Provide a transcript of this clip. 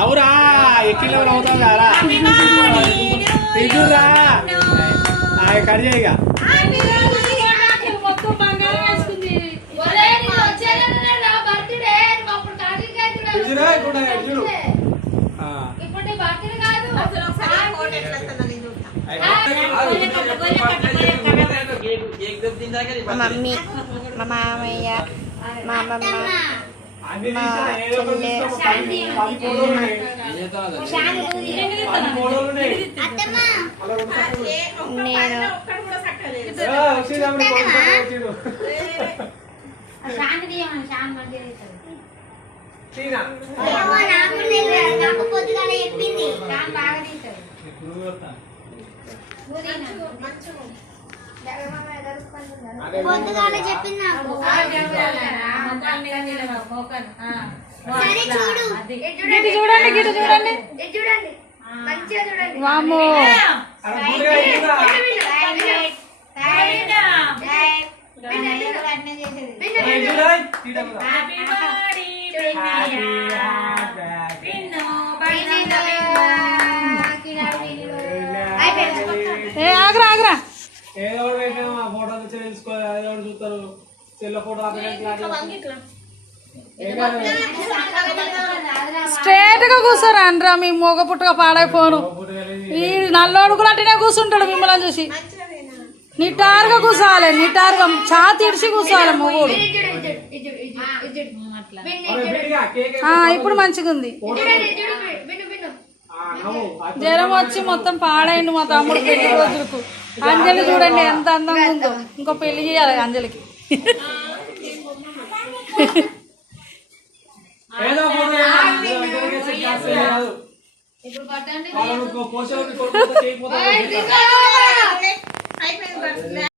అవురా ఎక్కిలో అవుతారా ఇదురా కట్ చేయగా మా మమ్మీ మా మామయ్య మా అమ్మమ్మ మా చెల్లె పొద్దుగాల చెప్పింది నాకు. సరే చూడు, గిటు చూడండి, గిటు చూడండి, చూడండి మంచిగా చూడండి. వామ్మో ఆగ్రా ఆగ్రా ఏదో ఫోటోలు తెలుసుకోవాలి చూస్తారు చెల్ల ఫోటో స్ట్రేట్ గా కూర్చోరా అండ్రా మీ మూగ పుట్టుగా పాడైపోను ఈ నల్లోడు కూడా అట్టినే కూర్చుంటాడు మిమ్మల్ని చూసి నిటారుగా కూర్చోవాలి నిటారుగా ఛాతి ఇడిచి కూర్చోవాలి మొగుడు ఇప్పుడు మంచిగా ఉంది జ్వరం వచ్చి మొత్తం పాడైండు మా తమ్ముడు పెళ్లి రోజులకు అంజలి చూడండి ఎంత అందంగా ఉందో ఇంకో పెళ్లి చేయాలి అంజలికి పోషణ